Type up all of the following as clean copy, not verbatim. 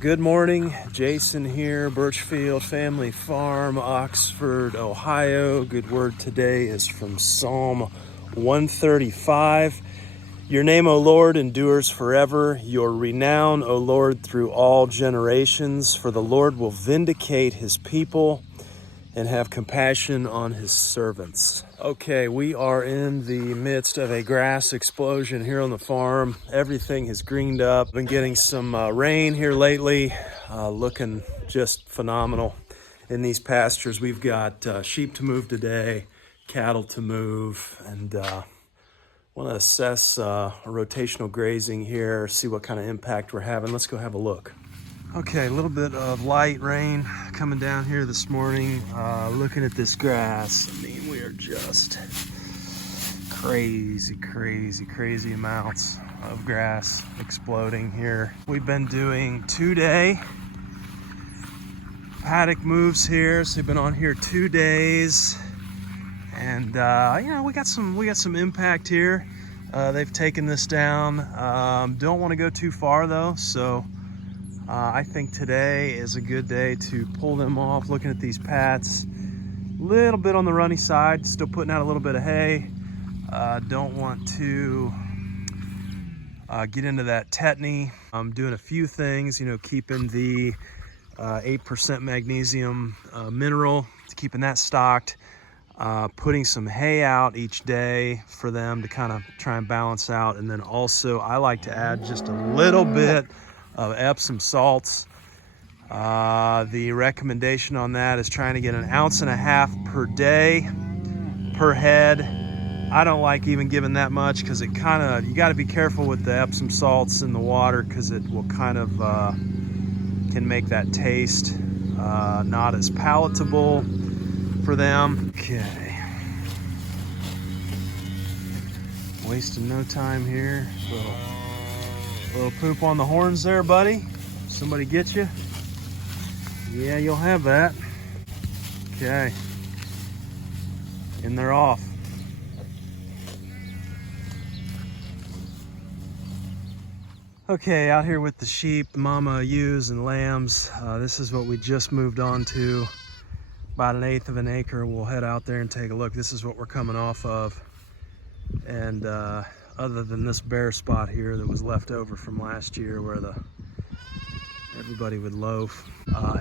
Good morning, Jason here, Birchfield Family Farm, Oxford, Ohio. Good word today is from Psalm 135. Your name, O Lord, endures forever. Your renown, O Lord, through all generations. For the Lord will vindicate his people and have compassion on his servants. Okay, we are in the midst of a grass explosion here on the farm. Everything has greened up. Been getting some rain here lately, looking just phenomenal in these pastures. We've got sheep to move today, cattle to move, and want to assess rotational grazing here, see what kind of impact we're having. Let's go have a look. Okay, a little bit of light rain coming down here this morning. Looking at this grass, I mean, we are just crazy amounts of grass exploding here. We've been doing 2-day paddock moves here, so we've been on here 2 days, and you know, we got some impact here. They've taken this down. Don't want to go too far though, so I think today is a good day to pull them off. Looking at these pats, a little bit on the runny side, still putting out a little bit of hay. Don't want to get into that tetany. I'm doing a few things, you know, keeping the 8% magnesium mineral, keeping that stocked. Putting some hay out each day for them to kind of try and balance out. And then also I like to add just a little bit of Epsom salts. The recommendation on that is trying to get 1.5 ounces per day per head. I don't like even giving that much because it kind of, you got to be careful with the Epsom salts in the water because it will kind of can make that taste not as palatable for them. Okay, wasting no time here. Little poop on the horns there, buddy. Somebody get you? Yeah, you'll have that. Okay. And they're off. Okay, out here with the sheep, mama ewes and lambs. This is what we just moved on to. About 1/8 of an acre. We'll head out there and take a look. This is what we're coming off of. And other than this bare spot here that was left over from last year where everybody would loaf,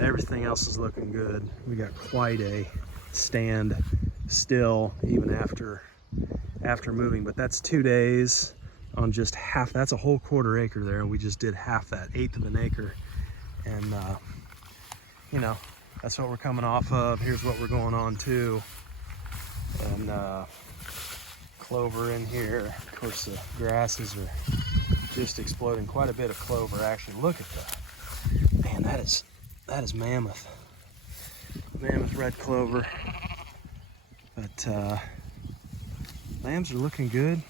everything else is looking good. We got quite a stand still even after moving, but that's 2 days on just half. That's a whole 1/4 acre there, and we just did half that, 1/8 of an acre. And you know, that's what we're coming off of. Here's what we're going on to. And clover in here. Of course, the grasses are just exploding. Quite a bit of clover, actually. Look at that. Man, that is mammoth. Mammoth red clover. But lambs are looking good.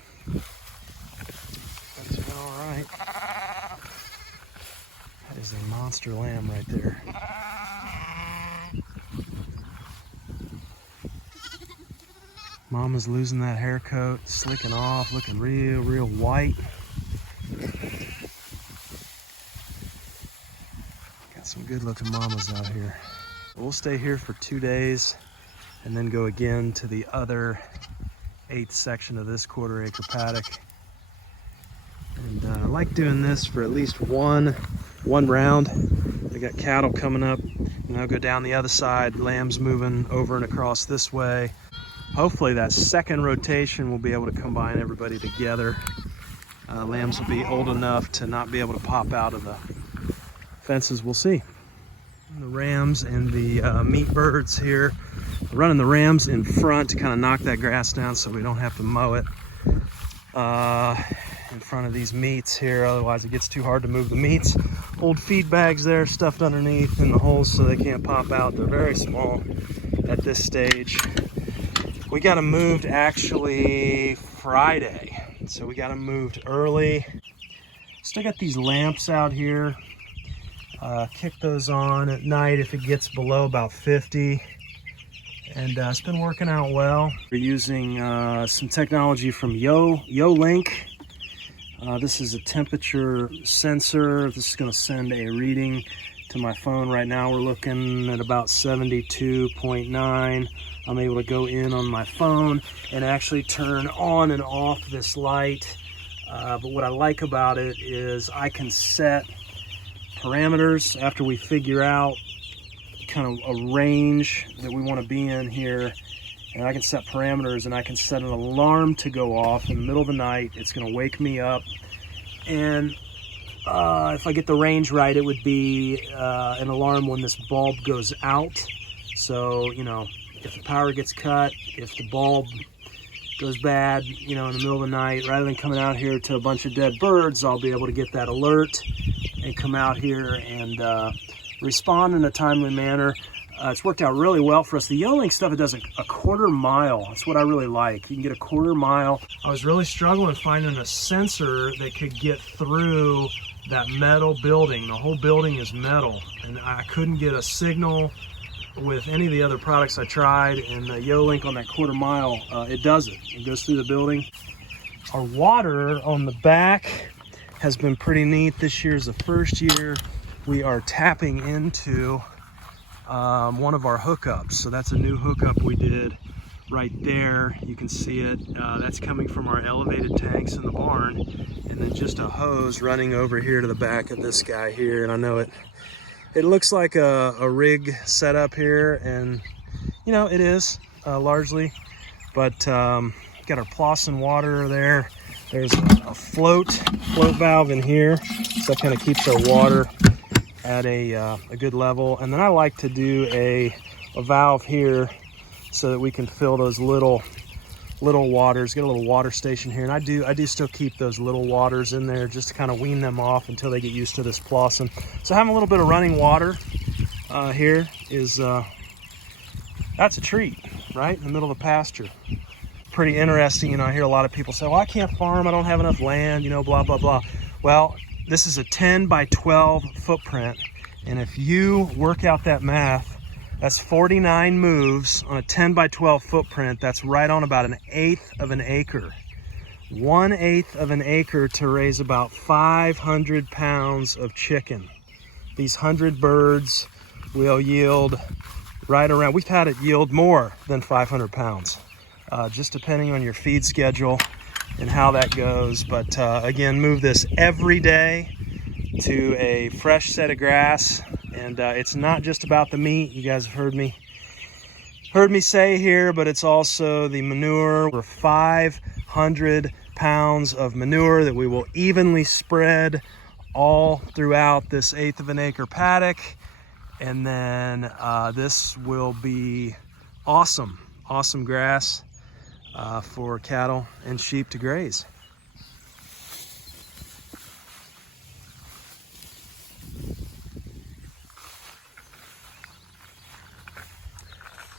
That's been all right. That is a monster lamb right there. Mama's losing that hair coat, slicking off, looking real white. Got some good looking mamas out here. We'll stay here for 2 days and then go again to the other 8th section of this 1/4 acre paddock. And I like doing this for at least one round. We got cattle coming up, and I'll go down the other side, lambs moving over and across this way. Hopefully that second rotation will be able to combine everybody together. Lambs will be old enough to not be able to pop out of the fences. We'll see. The rams and the meat birds here. Running the rams in front to kind of knock that grass down so we don't have to mow it in front of these meats here. Otherwise it gets too hard to move the meats. Old feed bags there stuffed underneath in the holes so they can't pop out. They're very small at this stage. We got them moved actually Friday, so we got them moved early. Still got these lamps out here. Kick those on at night if it gets below about 50, and it's been working out well. We're using some technology from YoLink. This is a temperature sensor. This is going to send a reading to my phone. Right now we're looking at about 72.9. I'm able to go in on my phone and actually turn on and off this light. But what I like about it is I can set parameters after we figure out kind of a range that we want to be in here. And I can set parameters, and I can set an alarm to go off in the middle of the night. It's going to wake me up. And if I get the range right, it would be an alarm when this bulb goes out. So, you know, if the power gets cut, if the bulb goes bad, you know, in the middle of the night, rather than coming out here to a bunch of dead birds, I'll be able to get that alert and come out here and respond in a timely manner. It's worked out really well for us. The Yeolink stuff, it does a quarter mile. That's what I really like. You can get a quarter mile. I was really struggling finding a sensor that could get through that metal building. The whole building is metal, and I couldn't get a signal with any of the other products I tried. And the Yeolink on that quarter mile, it does it. It goes through the building. Our water on the back has been pretty neat. This year is the first year we are tapping into one of our hookups. So that's a new hookup we did right there. You can see it. That's coming from our elevated tanks in the barn, and then just a hose running over here to the back of this guy here. And I know it looks like a rig setup here, and you know it is largely, but got our Plossin water there. There's a float valve in here, so that kind of keeps our water at a good level. And then I like to do a valve here so that we can fill those little waters, get a little water station here. And I do still keep those little waters in there just to kind of wean them off until they get used to this Plossin. So having a little bit of running water here is that's a treat, right in the middle of the pasture. Pretty interesting. You know, I hear a lot of people say, well, I can't farm, I don't have enough land, you know, blah blah blah. Well, this is a 10 by 12 footprint, and if you work out that math, that's 49 moves on a 10 by 12 footprint. That's right on about 1/8 of an acre. 1/8 of an acre to raise about 500 pounds of chicken. These 100 birds will yield right around, we've had it yield more than 500 pounds, just depending on your feed schedule and how that goes. But again, move this every day to a fresh set of grass. And it's not just about the meat. You guys have heard me say here, but it's also the manure. We're 500 pounds of manure that we will evenly spread all throughout this 1/8 of an acre paddock. And then this will be awesome grass for cattle and sheep to graze.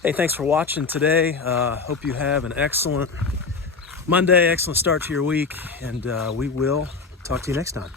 Hey, thanks for watching today. Hope you have an excellent Monday, excellent start to your week, and we will talk to you next time.